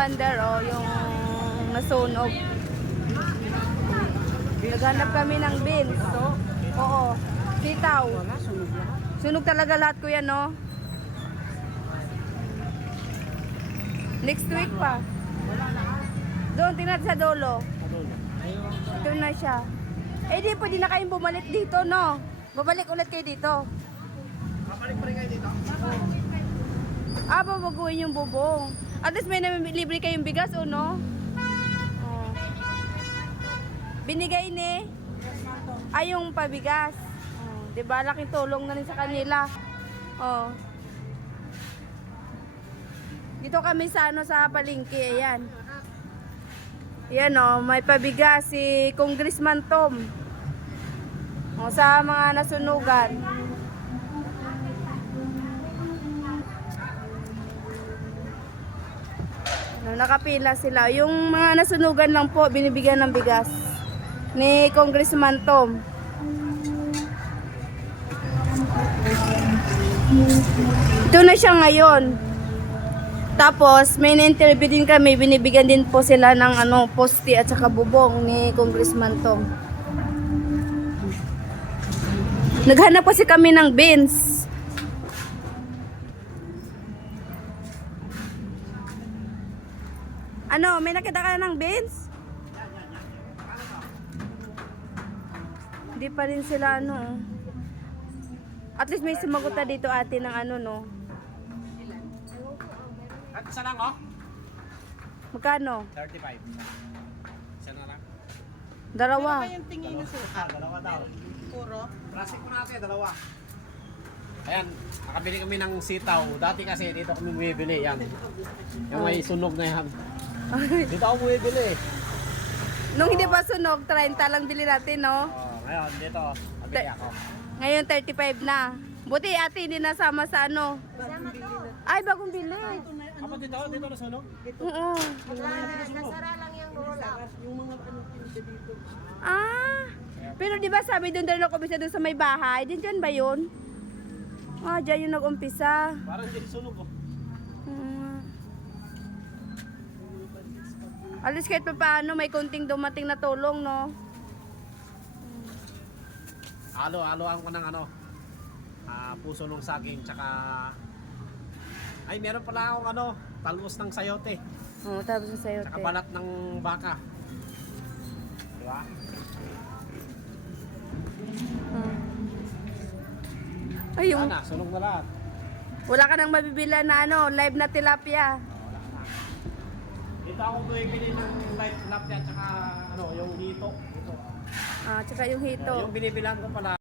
Wonder, oh, yung nasunog. Naghanap kami ng beans. Oo. Sitaw. Sunog talaga lahat ko yan, no? Next week pa. Doon, tingnan sa dulo. Ito na siya. Eh, di pwede na kayong bumalik dito, no? Babalik ulit kayo dito. Babalik pa rin kayo dito? Ah, babaguhin yung bubong. At least may libre kayong bigas, o no? Oh. Binigay ni? Ay, yung pabigas. Oh. Diba, laking tulong na rin sa kanila. Oh. Dito kami sa ano, sa palengke, ayan. Ayan, oh, may pabigas si Congressman Tom. Oh, sa mga nasunugan. Ano, nakapila sila. Yung mga nasunugan lang po, binibigyan ng bigas ni Congressman Tom. Ito na siya ngayon. Tapos, may na-interview din kami, binibigyan din po sila ng ano, poste at saka bubong ni Congressman Tom. Naghanap kasi kami ng beans. Ano, may nakita ka ng beans? Hindi pa rin sila ano. At least may sumagot na dito ate ng ano, no. At isa lang, oh? Magkano? 35. Isa na lang. Dalawa. Yung tingin na suka. Dalawa daw. Puro. Plastic mo natin, dalawa. Ayan, nakabili kami ng sitaw. Dati kasi dito kami bumibili, yan. Yung may sunog na yan. Dito ako bumibili. Nung hindi pa sunog, 30 lang bili natin, no? Oh, ngayon, dito, nabili ako. Ngayon 35 na. Buti ate hindi nasama sa ano. Ay, bagong bili. Apa dito na sunog? Oo. Nasara lang yung roll up. Yung mga ano dito. Ah. Pero di ba sabi doon daw nag-umpisa doon sa may bahay? Diyan ba yun? Ah, diyan yung nag-umpisa. Parang hindi sunog, oh. Alis kahit pa paano, may konting dumating na tulong, no? Halo-haloan ko ng ano, puso ng saging, tsaka ay meron pala akong ano, talbos ng sayote, Oo, tapos na sa'yo, tsaka te. balat ng baka. Diba? Ay, yung, Sana, sunog na lahat. wala ka nang mabibila na ano, live na tilapia. Dito ako bumibili ng light tilapia, tsaka ano, yung hito. Ah, tsaka yung hito. Yung binibilan ko pala